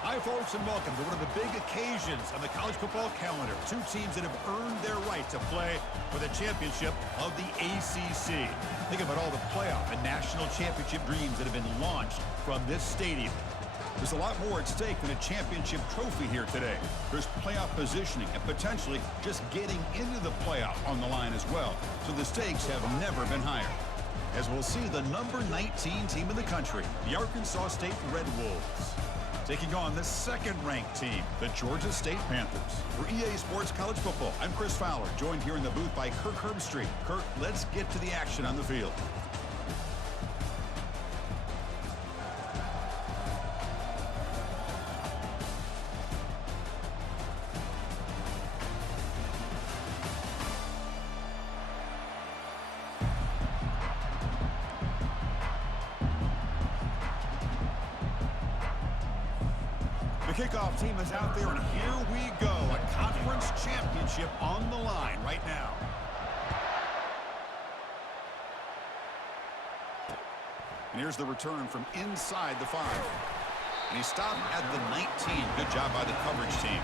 Hi, folks, and welcome to one of the big occasions on the college football calendar. Two teams that have earned their right to play for the championship of the ACC. Think about all the playoff and national championship dreams that have been launched from this stadium. There's a lot more at stake than a championship trophy here today. There's playoff positioning and potentially just getting into the playoff on the line as well. So the stakes have never been higher. As we'll see the number 19 team in the country, the Arkansas State Red Wolves, taking on the second-ranked team, the Georgia State Panthers. For EA Sports College Football, I'm Chris Fowler, joined here in the booth by Kirk Herbstreit. Kirk, let's get to the action on the field. The kickoff team is out there, and here we go. A conference championship on the line right now. And here's the return from inside the 5. And he stopped at the 19. Good job by the coverage team.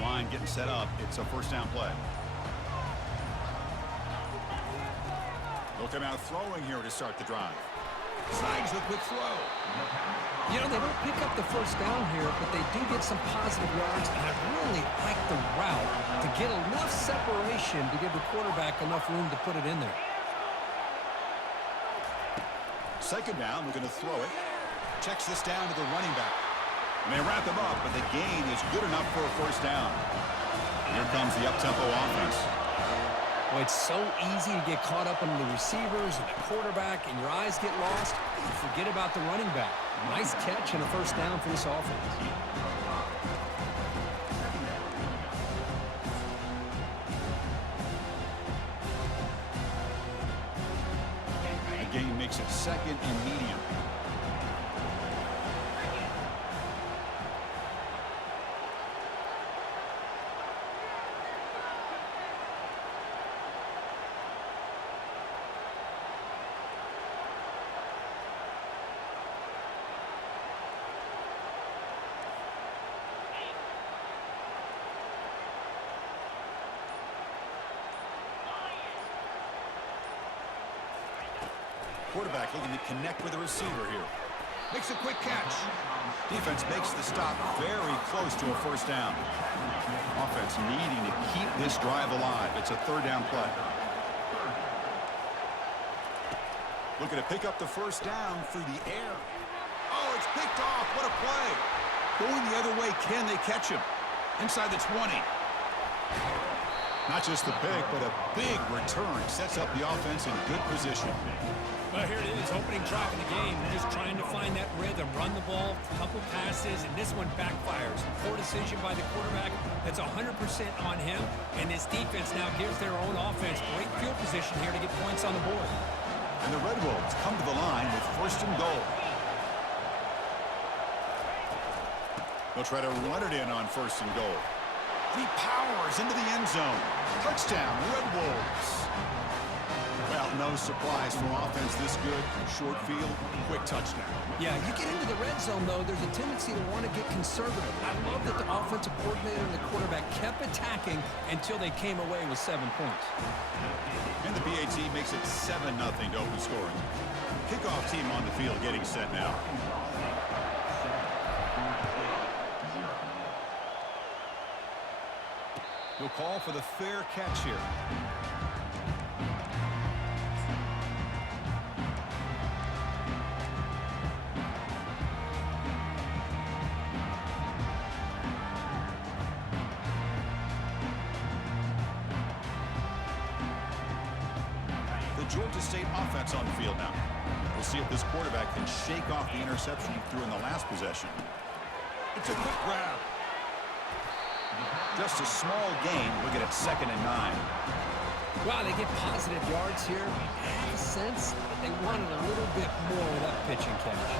Line getting set up. It's a first down play. They'll come out throwing here to start the drive. Slides the quick throw. You know, they don't pick up the first down here, but they do get some positive yards, and I really like the route to get enough separation to give the quarterback enough room to put it in there. Second down, we're going to throw it. Checks this down to the running back. And they wrap him up, but the gain is good enough for a first down. Here comes the up-tempo offense. Well, it's so easy to get caught up in the receivers and the quarterback, and your eyes get lost. You forget about the running back. Nice catch and a first down for this offense. The gain makes it second and medium. Quarterback looking to connect with the receiver here. Makes a quick catch. Defense makes the stop very close to a first down. Offense needing to keep this drive alive. It's a third down play. Looking to pick up the first down through the air. Oh, it's picked off. What a play. Going the other way, can they catch him? Inside the 20. Not just the pick, but a big return. Sets up the offense in good position. Well, here it is, opening drive of the game. They're just trying to find that rhythm, run the ball, a couple passes, and this one backfires. Poor decision by the quarterback. That's 100% on him, and this defense now gives their own offense great field position here to get points on the board. And the Red Wolves come to the line with first and goal. They'll try to run it in on first and goal. He powers into the end zone. Touchdown, Red Wolves. Well, no surprise for offense this good. Short field, quick touchdown. Yeah, you get into the red zone, though, there's a tendency to want to get conservative. I love that the offensive coordinator and the quarterback kept attacking until they came away with 7 points. And the BAT makes it 7-0 to open scoring. Kickoff team on the field getting set now. He'll call for the fair catch here. Georgia State offense on the field now. We'll see if this quarterback can shake off the interception he threw in the last possession. It's a quick grab. Just a small gain. Look at it, 2nd and 9. Wow, they get positive yards here. I have a sense that they wanted a little bit more with that pitch and catch.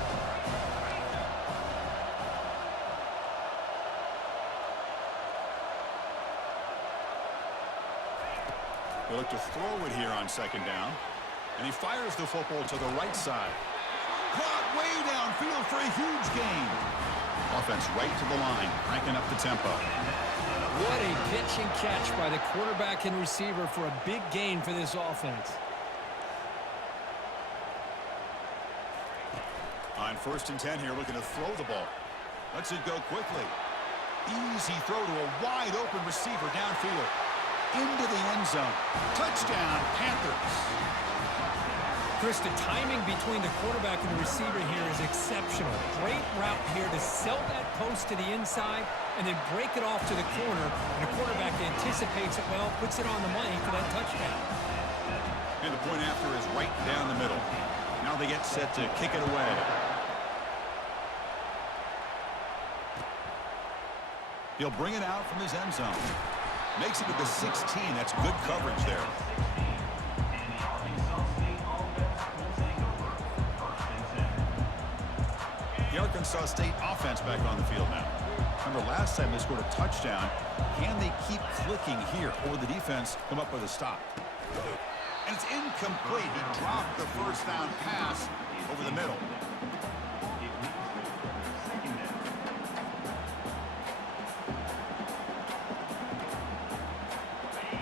They look to throw it here on 2nd down. And he fires the football to the right side. Caught way downfield for a huge gain. Offense right to the line, cranking up the tempo. What a pitch and catch by the quarterback and receiver for a big gain for this offense. On 1st and 10 here, looking to throw the ball. Lets it go quickly. Easy throw to a wide open receiver downfield. Into the end zone. Touchdown, Panthers. Chris, the timing between the quarterback and the receiver here is exceptional. Great route here to sell that post to the inside and then break it off to the corner. And the quarterback anticipates it well, puts it on the money for that touchdown. And the point after is right down the middle. Now they get set to kick it away. He'll bring it out from his end zone. Makes it to the 16. That's good coverage there. The Arkansas State offense back on the field now. Remember last time they scored a touchdown. Can they keep clicking here, or the defense come up with a stop? And it's incomplete. He dropped the 1st down pass over the middle.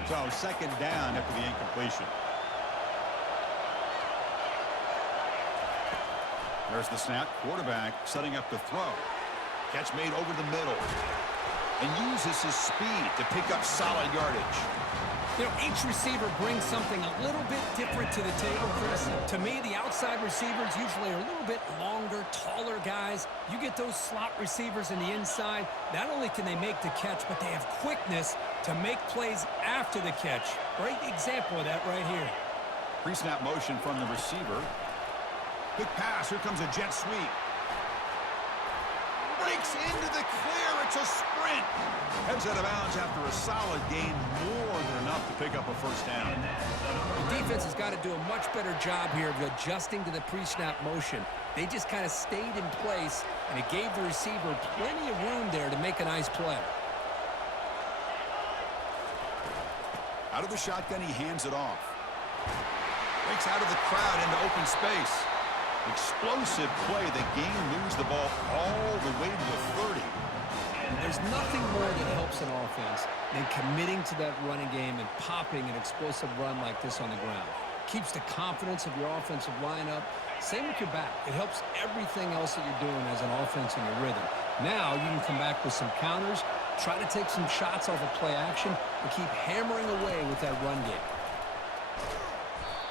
So 2nd down after the incompletion. There's the snap. Quarterback setting up the throw. Catch made over the middle. And uses his speed to pick up solid yardage. You know, each receiver brings something a little bit different to the table, Chris. To me, the outside receivers usually are a little bit longer, taller guys. You get those slot receivers in the inside, not only can they make the catch, but they have quickness to make plays after the catch. Great example of that right here. Pre-snap motion from the receiver. Quick pass. Here comes a jet sweep. Breaks into the clear. It's a sprint. Heads out of bounds after a solid gain, more than enough to pick up a 1st down. The defense has got to do a much better job here of adjusting to the pre-snap motion. They just kind of stayed in place, and it gave the receiver plenty of room there to make a nice play. Out of the shotgun, he hands it off. Breaks out of the crowd into open space. Explosive play. The game moves the ball all the way to the 30. There's nothing more that helps an offense than committing to that running game and popping an explosive run like this on the ground. Keeps the confidence of your offensive lineup. Same with your back. It helps everything else that you're doing as an offense in your rhythm. Now you can come back with some counters, try to take some shots off of play action, and keep hammering away with that run game.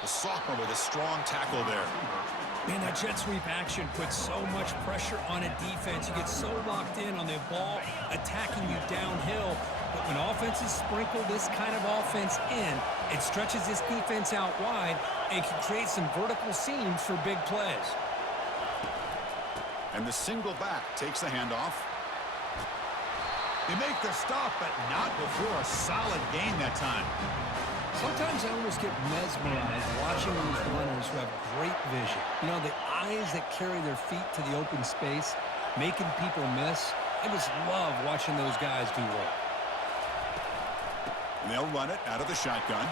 The sophomore with a strong tackle there. Man, that jet sweep action puts so much pressure on a defense. You get so locked in on the ball attacking you downhill. But when offenses sprinkle this kind of offense in, it stretches this defense out wide and can create some vertical seams for big plays. And the single back takes the handoff. They make the stop, but not before a solid gain that time. Sometimes I almost get mesmerized watching these runners who have great vision. You know, the eyes that carry their feet to the open space, making people miss. I just love watching those guys do work. And they'll run it out of the shotgun.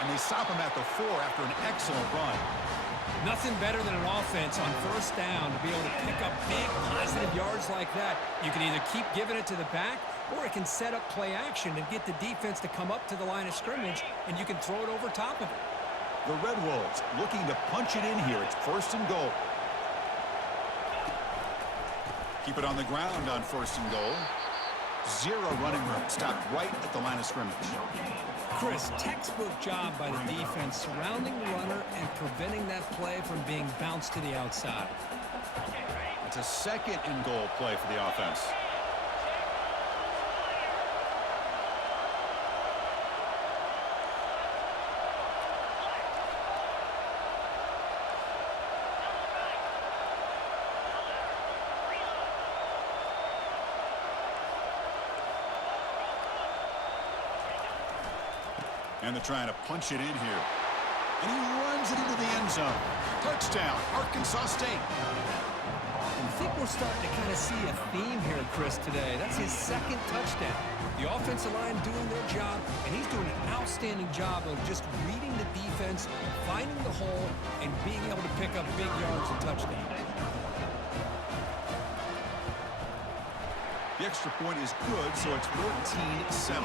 And they stop him at the 4 after an excellent run. Nothing better than an offense on 1st down to be able to pick up big positive yards like that. You can either keep giving it to the back, or it can set up play action and get the defense to come up to the line of scrimmage, and you can throw it over top of it. The Red Wolves looking to punch it in here. It's 1st and goal. Keep it on the ground on 1st and goal. 0 running room. Stopped right at the line of scrimmage. Chris, textbook job by the defense surrounding the runner and preventing that play from being bounced to the outside. It's a 2nd and goal play for the offense. And they're trying to punch it in here. And he runs it into the end zone. Touchdown, Arkansas State. I think we're starting to kind of see a theme here, Chris, today. That's his second touchdown. The offensive line doing their job, and he's doing an outstanding job of just reading the defense, finding the hole, and being able to pick up big yards and touchdowns. The extra point is good, so it's 14-7.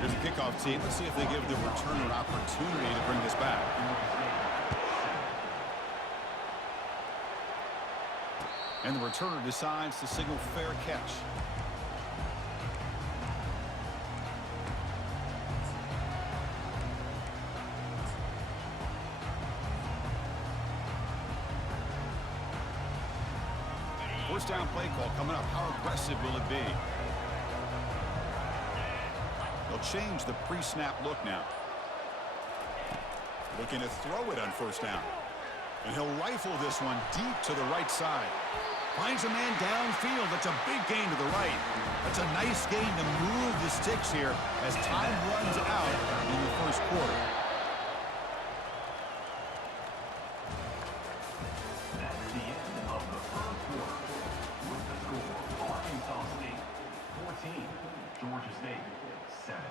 Here's the kickoff team. Let's see if they give the returner an opportunity to bring this back. And the returner decides to signal fair catch. First down play call coming up. How aggressive will it be? They'll change the pre-snap look now. Looking to throw it on first down. And he'll rifle this one deep to the right side. Finds a man downfield. That's a big gain to the right. That's a nice gain to move the sticks here as time runs out in the first quarter. That's the end of the first quarter. With the score, Arkansas State 14, Georgia State 7.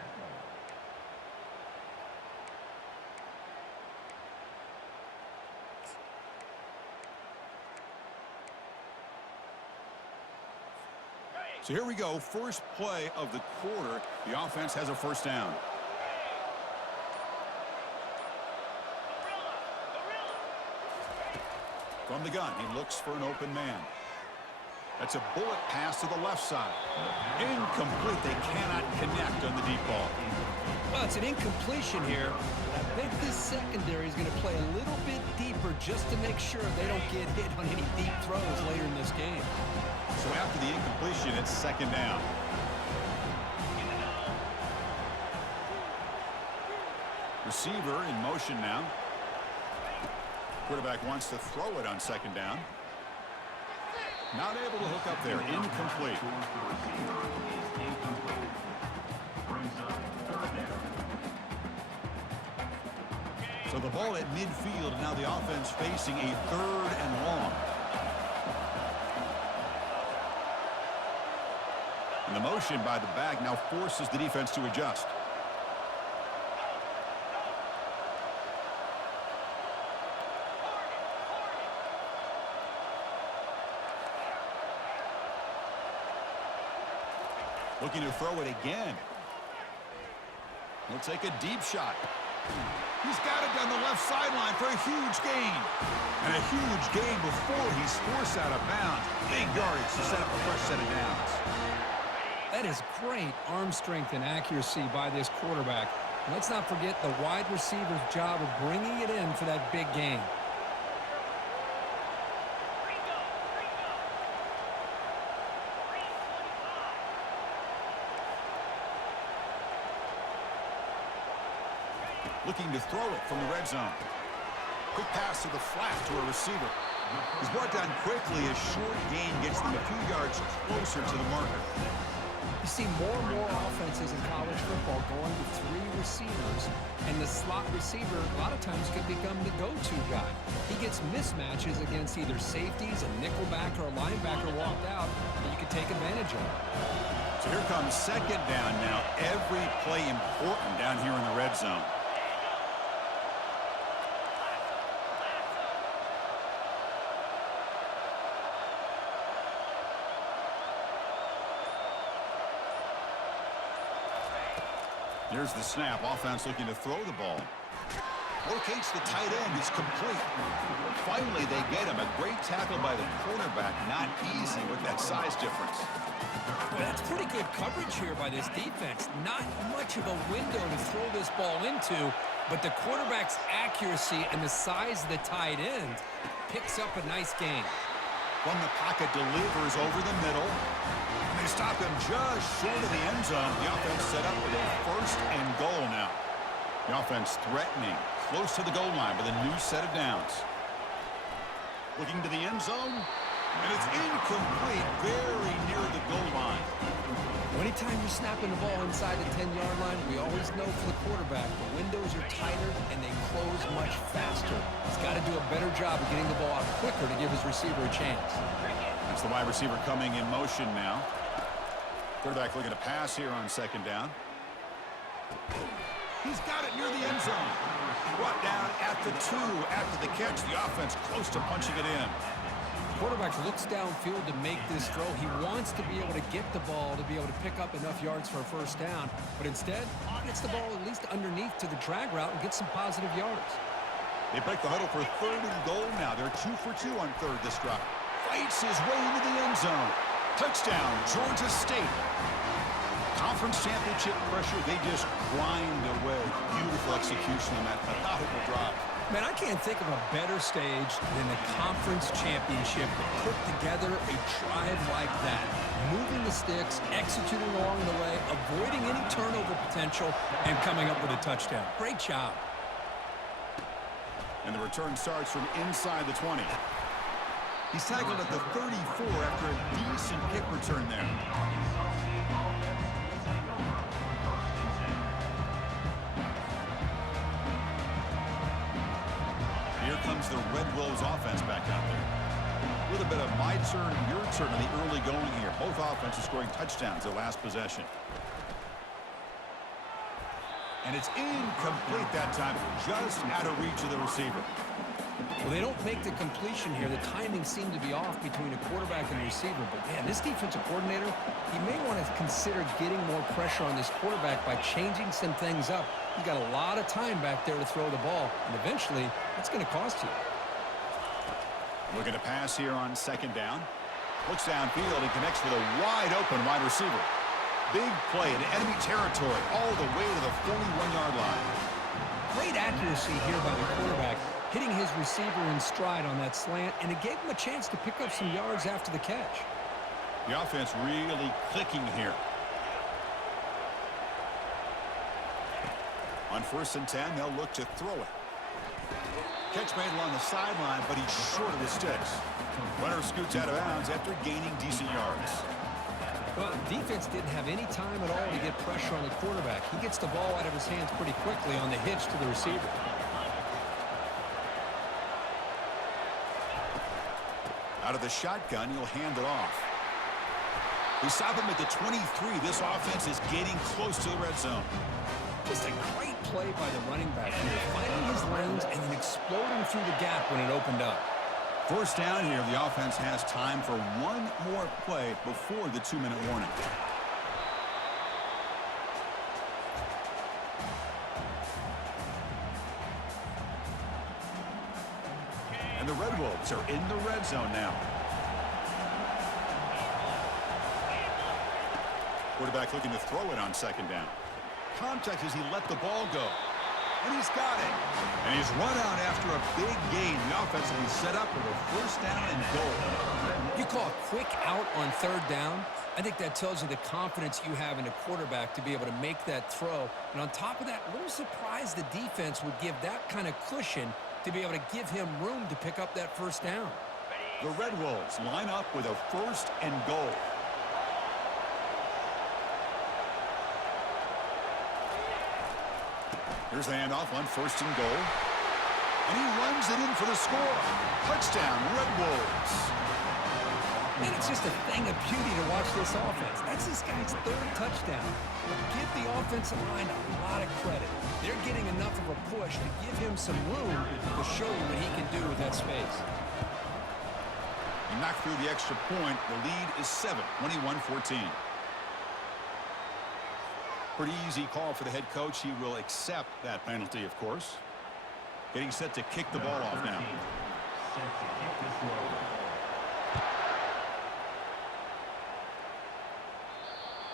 So here we go, first play of the quarter. The offense has a first down. From the gun, he looks for an open man. That's a bullet pass to the left side. Incomplete. They cannot connect on the deep ball. Well, it's an incompletion here. I think this secondary is going to play a little bit deeper just to make sure they don't get hit on any deep throws later in this game. So after the incompletion, it's second down. Receiver in motion now. Quarterback wants to throw it on second down. Not able to hook up there. Incomplete. So the ball at midfield, and now the offense facing a third and long. And the motion by the back now forces the defense to adjust. Looking to throw it again. He'll take a deep shot. He's got it down the left sideline for a huge gain. And a huge gain before he's forced out of bounds. Big yardage to set up a fresh set of downs. That is great arm strength and accuracy by this quarterback. And let's not forget the wide receiver's job of bringing it in for that big gain. Looking to throw it from the red zone. Quick pass to the flat to a receiver. He's brought down quickly. A short gain gets them a few yards closer to the marker. You see more and more offenses in college football going with three receivers, and the slot receiver a lot of times can become the go-to guy. He gets mismatches against either safeties, a nickelback, or a linebacker walked out that you can take advantage of. So here comes second down now. Every play important down here in the red zone. Here's the snap. Offense looking to throw the ball. Locates the tight end. It's complete. Finally, they get him. A great tackle by the quarterback. Not easy with that size difference. Well, that's pretty good coverage here by this defense. Not much of a window to throw this ball into, but the quarterback's accuracy and the size of the tight end picks up a nice gain. From the pocket, delivers over the middle. They stop him just short of the end zone. The offense set up with a first and goal now. The offense threatening, close to the goal line with a new set of downs. Looking to the end zone. And it's incomplete, very near the goal line. Anytime you're snapping the ball inside the 10-yard line, we always know for the quarterback, the windows are tighter and they close much faster. He's got to do a better job of getting the ball out quicker to give his receiver a chance. That's the wide receiver coming in motion now. Quarterback looking to pass here on second down. He's got it near the end zone. Brought down at the 2 after the catch. The offense close to punching it in. Quarterback looks downfield to make this throw. He wants to be able to get the ball to be able to pick up enough yards for a first down, but instead gets the ball at least underneath to the drag route and gets some positive yards. They break the huddle for 3rd and goal now. They're 2 for 2 on 3rd this drive. Fights his way into the end zone. Touchdown, Georgia State. Conference championship pressure, they just grind away. Beautiful execution on that methodical drive. Man, I can't think of a better stage than the conference championship to put together a drive like that. Moving the sticks, executing along the way, avoiding any turnover potential, and coming up with a touchdown. Great job. And the return starts from inside the 20. He's tackled at the 34 after a decent kick return there. Here comes the Red Wolves offense back out there. A little bit of my turn, your turn in the early going here. Both offenses scoring touchdowns their last possession. And it's incomplete that time, just out of reach of the receiver. Well, they don't make the completion here. The timing seemed to be off between a quarterback and a receiver. But, man, this defensive coordinator, he may want to consider getting more pressure on this quarterback by changing some things up. He's got a lot of time back there to throw the ball, and eventually it's going to cost you. Looking to pass here on second down. Looks downfield and connects with a wide-open wide receiver. Big play in enemy territory all the way to the 41-yard line. Great accuracy here by the quarterback, hitting his receiver in stride on that slant, and it gave him a chance to pick up some yards after the catch. The offense really clicking here. On 1st and 10, they'll look to throw it. Catch made along the sideline, but he's short of the sticks. Runner scoots out of bounds after gaining decent yards. Well, the defense didn't have any time at all to get pressure on the quarterback. He gets the ball out of his hands pretty quickly on the hitch to the receiver. Out of the shotgun, he'll hand it off. We stop him at the 23. This offense is getting close to the red zone. Just a great play by the running back here, finding his lanes and then exploding through the gap when it opened up. First down here, the offense has time for one more play before the 2-minute warning. And the Red Wolves are in the red zone now. Quarterback looking to throw it on second down. Contact as he let the ball go. And he's got it. And he's run out after a big gain. The offense will be set up with a first down and goal. You call a quick out on third down? I think that tells you the confidence you have in a quarterback to be able to make that throw. And on top of that, a little surprised the defense would give that kind of cushion to be able to give him room to pick up that first down. The Red Wolves line up with a first and goal. Here's the handoff on 1st and goal. And he runs it in for the score. Touchdown, Red Wolves. And it's just a thing of beauty to watch this offense. That's this guy's 3rd touchdown. But give the offensive line a lot of credit. They're getting enough of a push to give him some room to show you what he can do with that space. He knocked through the extra point. The lead is 7, 21-14. Pretty easy call for the head coach. He will accept that penalty, of course. Getting set to kick the ball off now.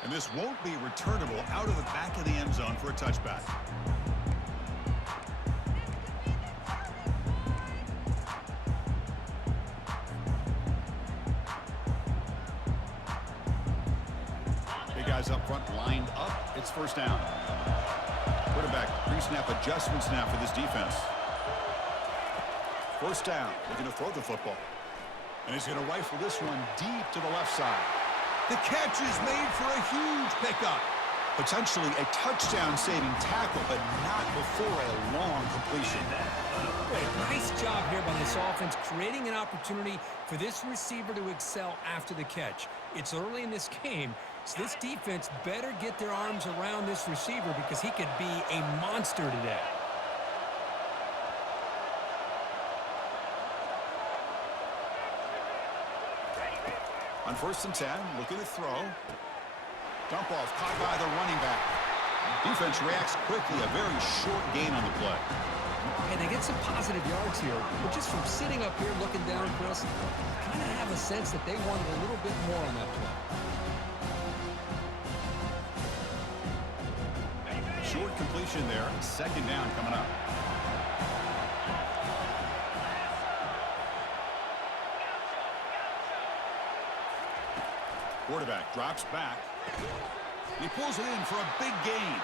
And this won't be returnable out of the back of the end zone for a touchback. Guys up front lined up. It's first down. Quarterback pre-snap adjustments now for this defense. First down. Looking to throw the football. And he's going to rifle this one deep to the left side. The catch is made for a huge pickup. Potentially a touchdown-saving tackle, but not before a long completion. Nice job here by this offense, creating an opportunity for this receiver to excel after the catch. It's early in this game, so this defense better get their arms around this receiver because he could be a monster today. On 1st and 10, looking to throw. Dump off caught by the running back. Defense reacts quickly, a very short gain on the play. And they get some positive yards here, but just from sitting up here looking down, Chris, I kind of have a sense that they wanted a little bit more on that play. Short completion there, 2nd down coming up. Quarterback drops back. He pulls it in for a big gain.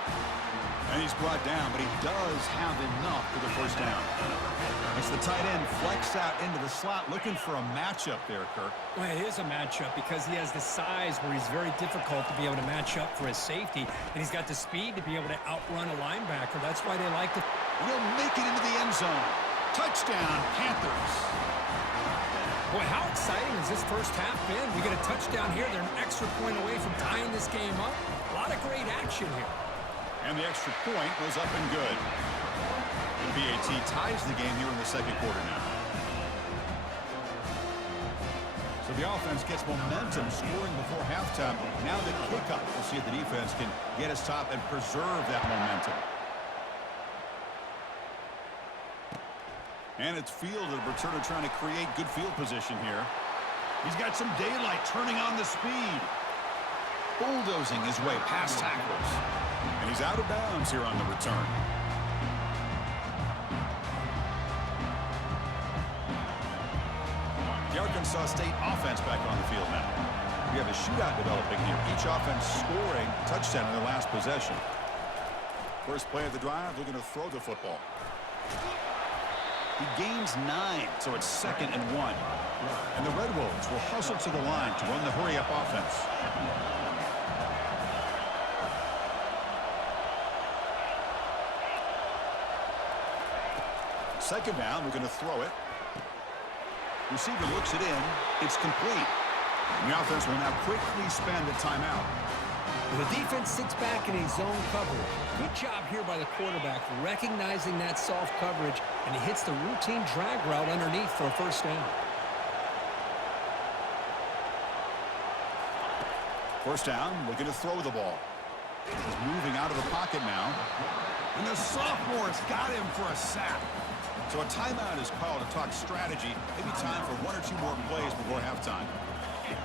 And he's brought down, but he does have enough for the 1st down. It's the tight end flex out into the slot, looking for a matchup there, Kirk. Well, it is a matchup because he has the size where he's very difficult to be able to match up for his safety, and he's got the speed to be able to outrun a linebacker. That's why they like to... He'll make it into the end zone. Touchdown, Panthers. Boy, how exciting has this first half been? We get a touchdown here. They're an extra point away from tying this game up. A lot of great action here. And the extra point was up and good. The BAT ties the game here in the 2nd quarter now. So the offense gets momentum scoring before halftime. Now the kickoff. We'll see if the defense can get us top and preserve that momentum. And it's fielded. A returner trying to create good field position here. He's got some daylight turning on the speed. Bulldozing his way past tacklers. And he's out of bounds here on the return. The Arkansas State offense back on the field now. We have a shootout developing here. Each offense scoring a touchdown in their last possession. First play of the drive, looking to throw the football. He gains 9, so it's 2nd and 1. And the Red Wolves will hustle to the line to run the hurry-up offense. Second down, we're going to throw it. Receiver looks it in. It's complete. And the offense will now quickly spend a timeout. The defense sits back in a zone coverage. Good job here by the quarterback, recognizing that soft coverage, and he hits the routine drag route underneath for a 1st down. 1st down, looking to throw the ball. He's moving out of the pocket now. And the sophomore's got him for a sack. So a timeout is called to talk strategy. Maybe time for 1 or 2 more plays before halftime.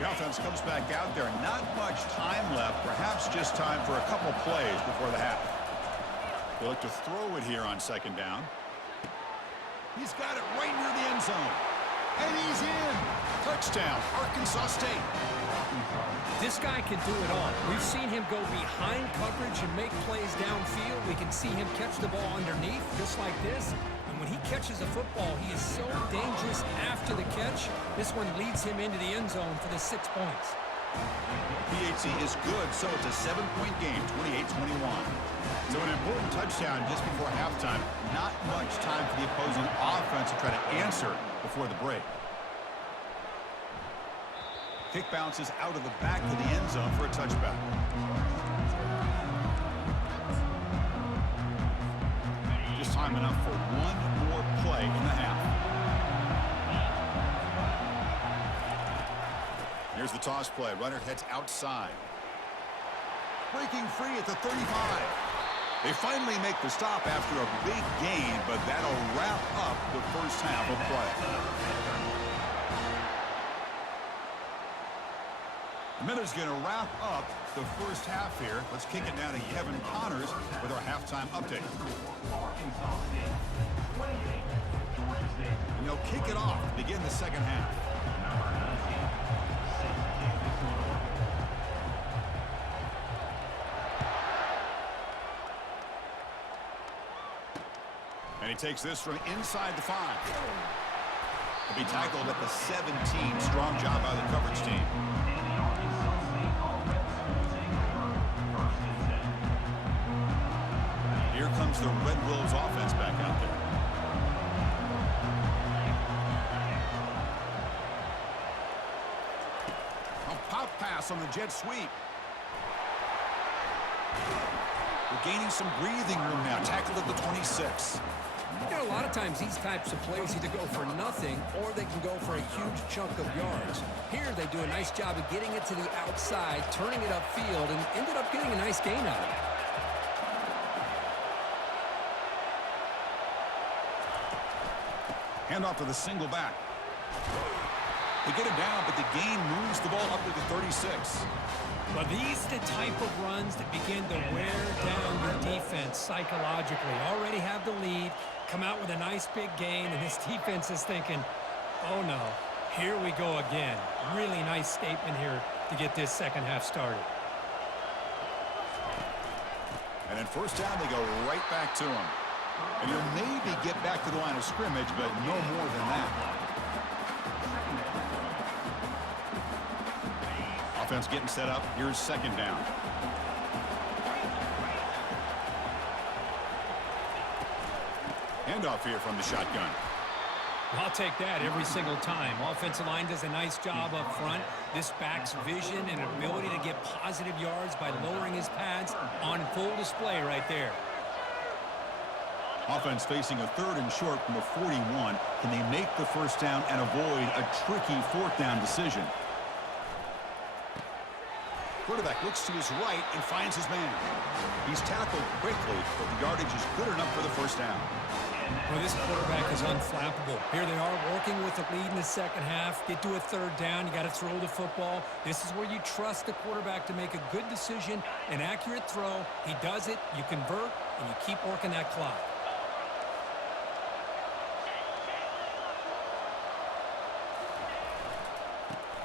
The offense comes back out there. Not much time left. Perhaps just time for a couple plays before the half. They look to throw it here on 2nd down. He's got it right near the end zone. And he's in. Touchdown, Arkansas State. This guy can do it all. We've seen him go behind coverage and make plays downfield. We can see him catch the ball underneath, just like this. And when he catches a football, he is so dangerous after the catch. This one leads him into the end zone for the 6 points. PAT is good, so it's a 7-point game, 28-21. So an important touchdown just before halftime. Not much time for the opposing offense to try to answer before the break. Kick bounces out of the back of the end zone for a touchback. Just time enough for 1 more play in the half. Here's the toss play. Runner heads outside. Breaking free at the 35. They finally make the stop after a big gain, but that'll wrap up the 1st half of play. Miller's going to wrap up the 1st half here. Let's kick it down to Kevin Connors with our halftime update. And they'll kick it off to begin the 2nd half. And he takes this from inside the 5. He'll be tackled at the 17. Strong job by the coverage team. Here comes the Red Wolves offense back out there. A pop pass on the jet sweep. We're gaining some breathing room now. Tackled at the 26. You know, a lot of times these types of plays either go for nothing or they can go for a huge chunk of yards. Here they do a nice job of getting it to the outside, turning it upfield, and ended up getting a nice gain out of it. Handoff to the single back. They get it down, but the gain moves the ball up to the 36. Well, these are the type of runs that begin to wear down your defense psychologically. Already have the lead, come out with a nice big gain, and this defense is thinking, oh no, here we go again. Really nice statement here to get this second half started. And then first down, they go right back to him. And he'll maybe get back to the line of scrimmage, but no more than that. Offense getting set up. Here's second down. Handoff here from the shotgun. I'll take that every single time. Offensive line does a nice job up front. This back's vision and ability to get positive yards by lowering his pads on full display right there. Offense facing a 3rd and short from the 41. Can they make the first down and avoid a tricky 4th down decision? Quarterback looks to his right and finds his man. He's tackled quickly, but the yardage is good enough for the first down. Well, this quarterback is unflappable. Here they are working with the lead in the second half. Get to a 3rd down. You got to throw the football. This is where you trust the quarterback to make a good decision, an accurate throw. He does it, you convert, and you keep working that clock.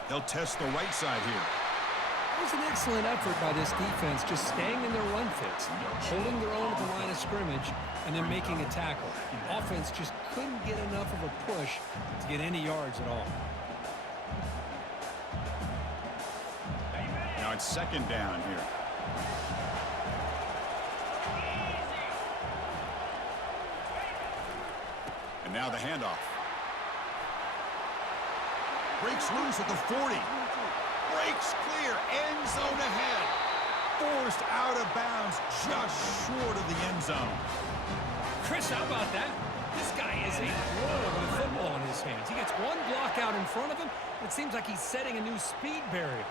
They'll test the right side here. It was an excellent effort by this defense, just staying in their run fits, holding their own at the line of scrimmage, and then making a tackle. Offense just couldn't get enough of a push to get any yards at all. Now it's second down here. And now the handoff. Breaks loose at the 40. Breaks clear, end zone ahead. Forced out of bounds, just short of the end zone. Chris, how about that? This guy is a pro with football in his hands. He gets one block out in front of him. It seems like he's setting a new speed barrier.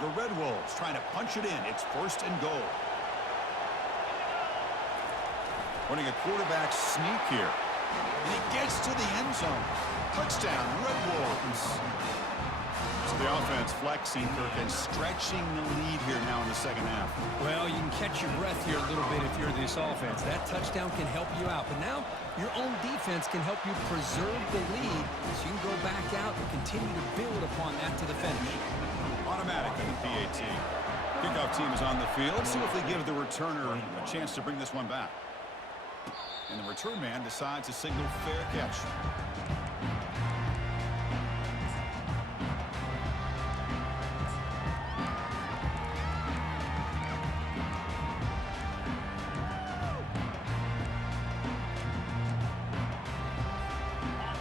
The Red Wolves trying to punch it in. It's 1st and goal. Running a quarterback sneak here. And he gets to the end zone. Touchdown, Red Wolves. So the offense flexing, Kirk, and stretching the lead here now in the second half. Well, you can catch your breath here a little bit if you're this offense. That touchdown can help you out. But now your own defense can help you preserve the lead so you can go back out and continue to build upon that to the finish. Automatic in the PAT. Kickoff team is on the field. See if they give the returner a chance to bring this one back. And the return man decides to signal fair catch.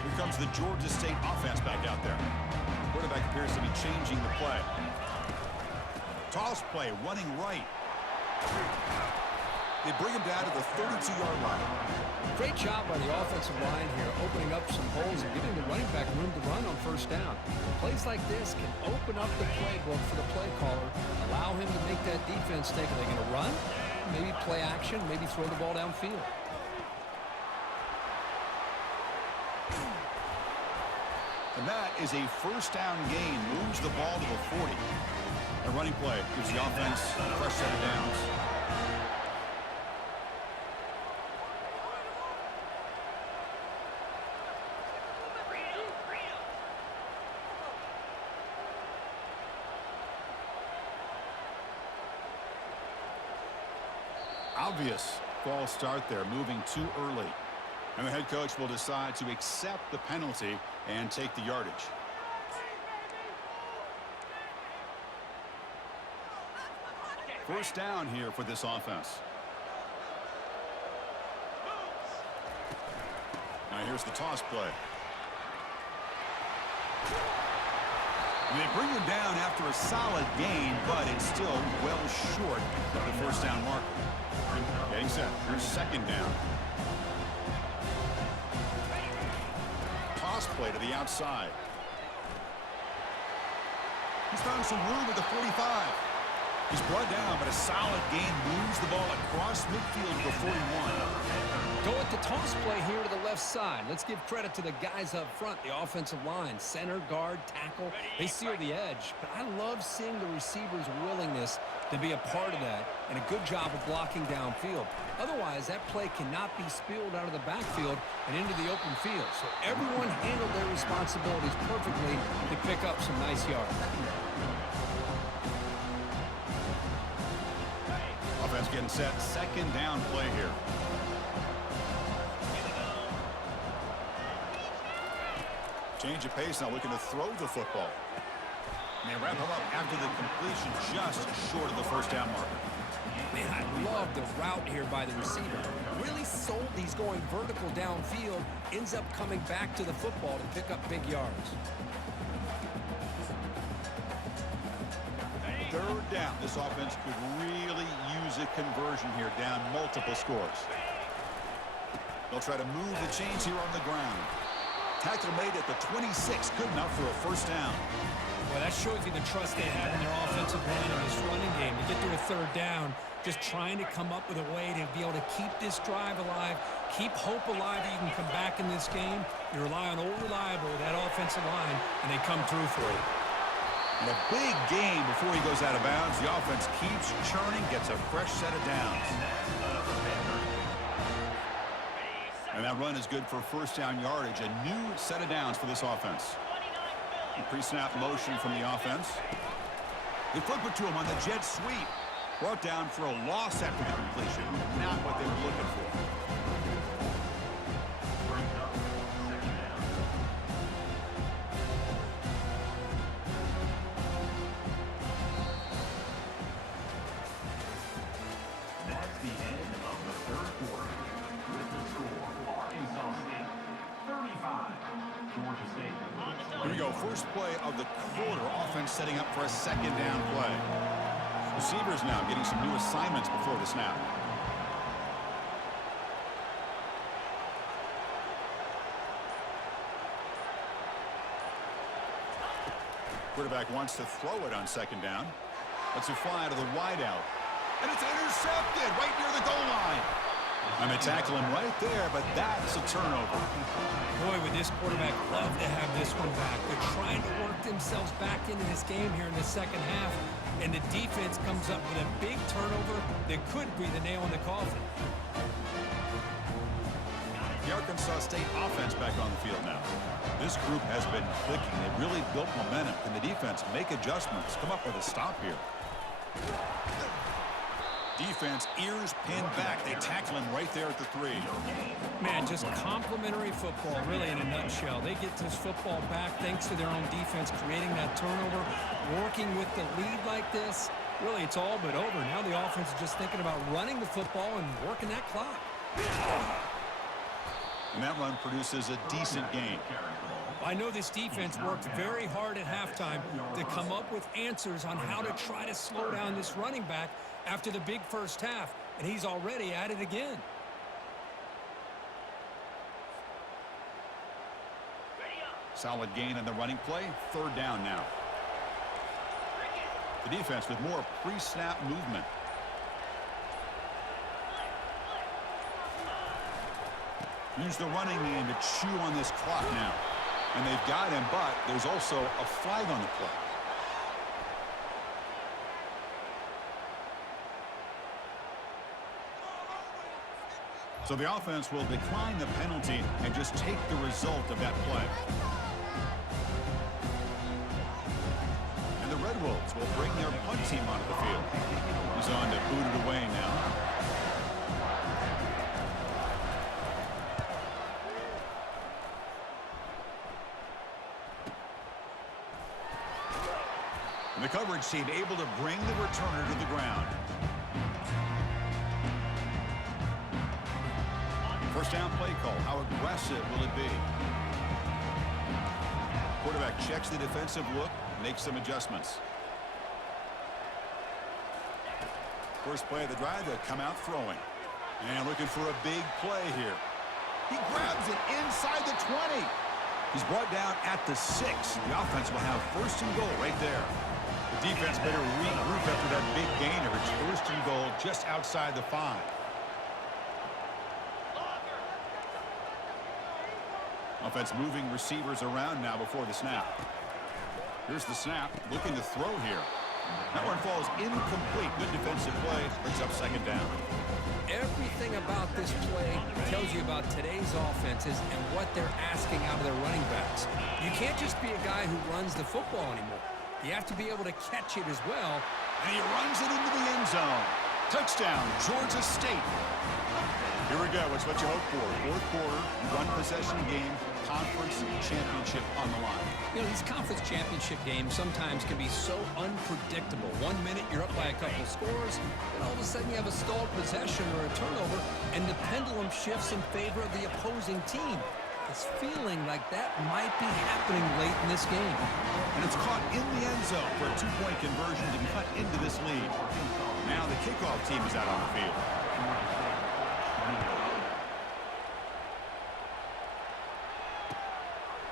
Here comes the Georgia State offense back out there. Quarterback appears to be changing the play. Toss play, running right. They bring him down to the 32-yard line. Great job by the offensive line here, opening up some holes and giving the running back room to run on first down. Plays like this can open up the playbook for the play caller, allow him to make that defense think, are they going to run? Maybe play action, maybe throw the ball downfield. And that is a first down gain, moves the ball to the 40. A running play gives the offense a fresh set of downs. Obvious false start there, moving too early. And the head coach will decide to accept the penalty and take the yardage. First down here for this offense. Now here's the toss play. And they bring him down after a solid gain, but it's still well short of the first down marker. Getting set. Here's second down. Toss play to the outside. He's found some room at the 45. He's brought down, but a solid gain moves the ball across midfield to the 41. Go with the toss play here to the left side. Let's give credit to the guys up front, the offensive line, center, guard, tackle. They seal the edge. But I love seeing the receiver's willingness to be a part of that and a good job of blocking downfield. Otherwise, that play cannot be spilled out of the backfield and into the open field. So everyone handled their responsibilities perfectly to pick up some nice yards. Offense getting set. Second down play here. Change of pace now, looking to throw the football. And they wrap him up after the completion, just short of the first down marker. Man, I love the route here by the receiver. Really sold he's going vertical downfield, ends up coming back to the football to pick up big yards. Third down. This offense could really use a conversion here, down multiple scores. They'll try to move the chains here on the ground. Tackle made at the 26, good enough for a first down. Well, that shows you the trust they have in their offensive line in this running game. To get to a third down, just trying to come up with a way to be able to keep this drive alive, keep hope alive that you can come back in this game. You rely on old reliable, that offensive line, and they come through for you. And a big gain before he goes out of bounds. The offense keeps churning, gets a fresh set of downs. And that run is good for first down yardage. A new set of downs for this offense. Pre-snap motion from the offense. They flip it to him on the jet sweep. Brought down for a loss after the completion. Not what they were looking for. That's the end of the third quarter. With the score, Arkansas State 35, Georgia State. Here we go. First play of the quarter. Offense setting up for a second down play. Receivers now getting some new assignments before the snap. Quarterback wants to throw it on second down. Lets it fly to the wideout. And it's intercepted right near the goal line. And they tackle him right there, but that's a turnover. Boy, would this quarterback love to have this one back. They're trying to work themselves back into this game here in the second half, and the defense comes up with a big turnover that could be the nail in the coffin. The Arkansas State offense back on the field now. This group has been clicking. They really built momentum. Can the defense make adjustments? Come up with a stop here. Defense, ears pinned back. They tackle him right there at the 3. Man, just complimentary football, really, in a nutshell. They get this football back thanks to their own defense, creating that turnover, working with the lead like this. Really, it's all but over. Now the offense is just thinking about running the football and working that clock. And that run produces a decent gain. I know this defense worked very hard at halftime to come up with answers on how to try to slow down this running back after the big first half, and he's already at it again. Solid gain on the running play. Third down now. The defense with more pre-snap movement. Use the running game to chew on this clock now. And they've got him, but there's also a flag on the play. So the offense will decline the penalty and just take the result of that play. And the Red Wolves will bring their punt team onto the field. He's on to boot it away now. coverage team able to bring the returner to the ground. First down play call. How aggressive will it be? Quarterback checks the defensive look, makes some adjustments. First play of the drive, they'll come out throwing. And looking for a big play here. He grabs it inside the 20. He's brought down at the 6. The offense will have first and goal right there. The defense better regroup after that big gainer. It's first and goal just outside the 5. Offense moving receivers around now before the snap. Here's the snap, looking to throw here. That one falls incomplete. Good defensive play, brings up second down. Everything about this play tells you about today's offenses and what they're asking out of their running backs. You can't just be a guy who runs the football anymore. You have to be able to catch it as well. And he runs it into the end zone. Touchdown, Georgia State. Here we go. It's what you hope for. Fourth quarter, run possession game, conference championship on the line. You know, these conference championship games sometimes can be so unpredictable. 1 minute you're up by a couple scores, and all of a sudden you have a stalled possession or a turnover, and the pendulum shifts in favor of the opposing team. It's feeling like that might be happening late in this game. And it's caught in the end zone for a 2-point conversion to cut into this lead. Now the kickoff team is out on the field.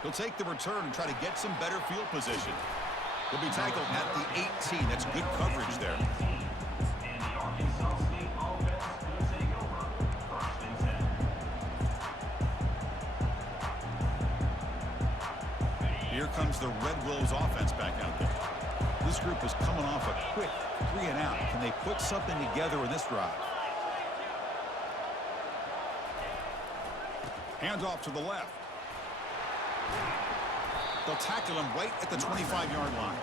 He'll take the return and try to get some better field position. He'll be tackled at the 18. That's good coverage there. And the Arkansas State offense will take over first and 10. Here comes the Red Wolves offense back out there. This group is coming off a quick 3-and-out. Can they put something together in this drive? Hands off to the left. They'll tackle him right at the 25-yard line.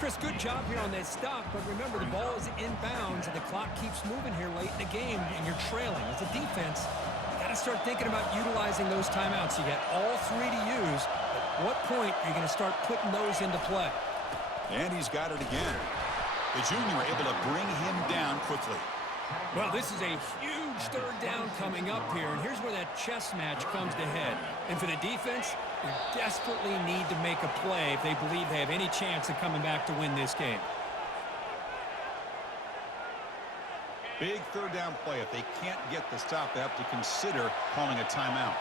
Chris, good job here on that stop, but remember the ball is inbounds and the clock keeps moving here late in the game and you're trailing. As a defense, you got to start thinking about utilizing those timeouts. You got all 3 to use. At what point are you going to start putting those into play? And he's got it again. The junior able to bring him down quickly. Well, this is a huge third down coming up here, and here's where that chess match comes to head. And for the defense, they desperately need to make a play if they believe they have any chance of coming back to win this game. Big third down play. If they can't get the stop, they have to consider calling a timeout.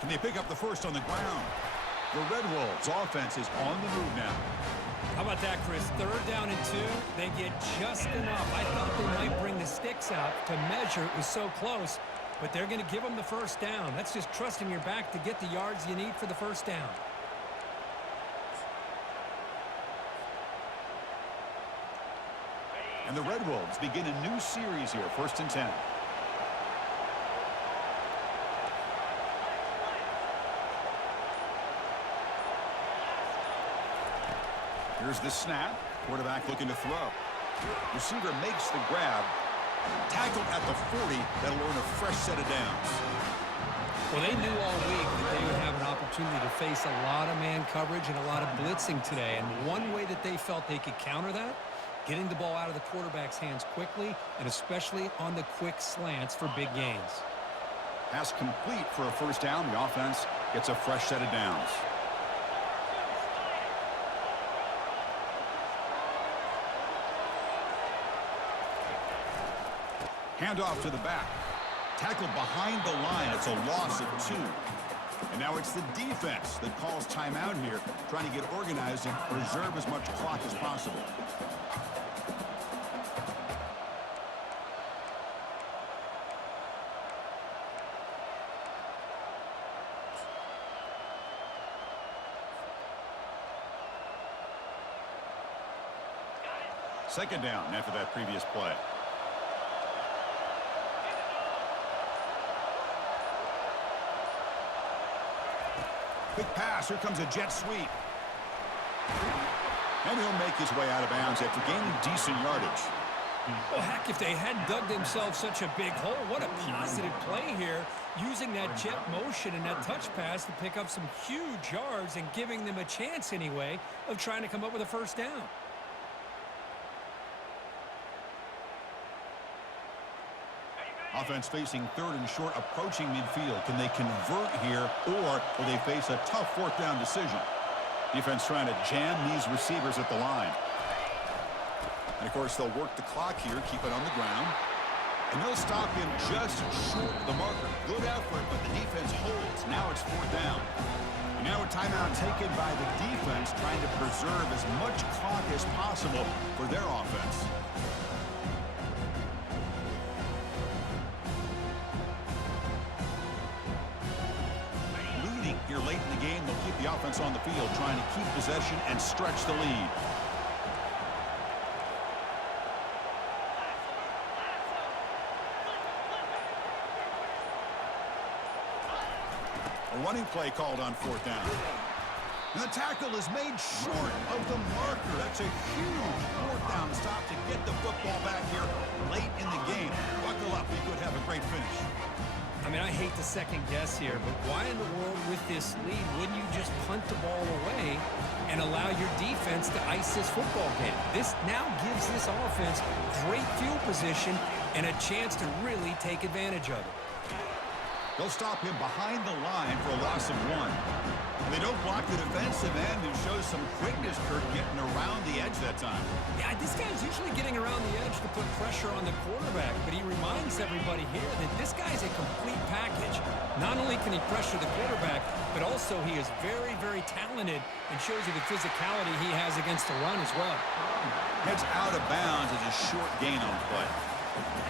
Can they pick up the first on the ground? The Red Wolves offense is on the move now. How about that, Chris? Third down and 2, they get just enough. I thought they might bring the sticks out to measure. It was so close, but they're going to give them the first down. That's just trusting your back to get the yards you need for the first down. And the Red Wolves begin a new series here, first and 10. Here's the snap. Quarterback looking to throw. Receiver makes the grab. Tackled at the 40. That'll earn a fresh set of downs. Well, they knew all week that they would have an opportunity to face a lot of man coverage and a lot of blitzing today. And one way that they felt they could counter that, getting the ball out of the quarterback's hands quickly, and especially on the quick slants for big gains. Pass complete for a first down. The offense gets a fresh set of downs. Handoff to the back. Tackled behind the line. It's a loss of 2. And now it's the defense that calls timeout here, trying to get organized and preserve as much clock as possible. Second down after that previous play. Quick pass. Here comes a jet sweep. And he'll make his way out of bounds after gaining decent yardage. Well, heck, if they hadn't dug themselves such a big hole, what a positive play here, using that jet motion and that touch pass to pick up some huge yards and giving them a chance anyway of trying to come up with a first down. Offense facing third and short, approaching midfield. Can they convert here, or will they face a tough fourth down decision? Defense trying to jam these receivers at the line. And, of course, they'll work the clock here, keep it on the ground. And they'll stop him just short of the marker. Good effort, but the defense holds. Now it's fourth down. And now a timeout taken by the defense, trying to preserve as much clock as possible for their offense. Leading here late in the game, they'll keep the offense on the field, trying to keep possession and stretch the lead. A running play called on fourth down. And the tackle is made short of the marker. That's a huge fourth down stop to get the football back here late in the game. Buckle up. We could have a great finish. I mean, I hate to second guess here, but why in the world with this lead wouldn't you just punt the ball away and allow your defense to ice this football game? This now gives this offense great field position and a chance to really take advantage of it. They'll stop him behind the line for a loss of 1. And they don't block the defensive end, who shows some quickness, Kurt, getting around the edge that time. Yeah, this guy's usually getting around the edge to put pressure on the quarterback, but he reminds everybody here that this guy's a complete package. Not only can he pressure the quarterback, but also he is very, very talented and shows you the physicality he has against the run as well. Heads out of bounds as a short gain on play.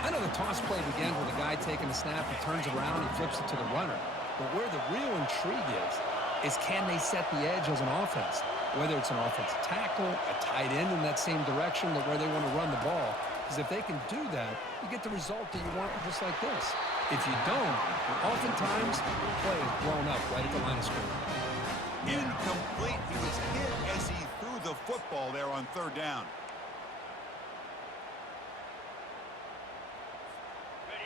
I know the toss play begins with a guy taking the snap, he turns around, he flips it to the runner. But where the real intrigue is can they set the edge as an offense? Whether it's an offensive tackle, a tight end in that same direction where they want to run the ball. Because if they can do that, you get the result that you want just like this. If you don't, oftentimes the play is blown up right at the line of scrimmage. Incomplete. He was hit as he threw the football there on third down.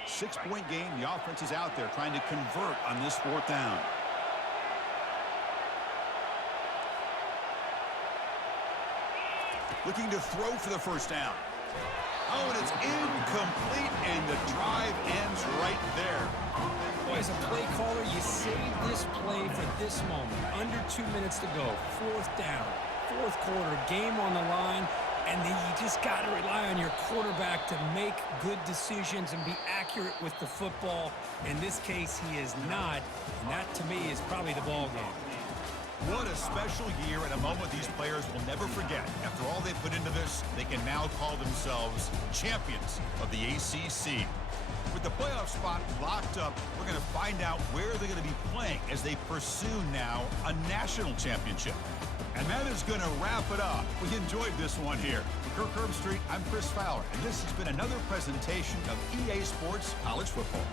6-point game. The offense is out there trying to convert on this fourth down. Looking to throw for the first down. Oh, and it's incomplete, and the drive ends right there. Boy, as a play caller, you save this play for this moment. Under 2 minutes to go. Fourth down. Fourth quarter. Game on the line. And then you just got to rely on your quarterback to make good decisions and be accurate with the football. In this case, he is not. And that, to me, is probably the ball game. What a special year and a moment these players will never forget. After all they put into this, they can now call themselves champions of the ACC. With the playoff spot locked up, we're going to find out where they're going to be playing as they pursue now a national championship. And that is going to wrap it up. We enjoyed this one here. For Kirk Herbstreit, I'm Chris Fowler, and this has been another presentation of EA Sports College Football.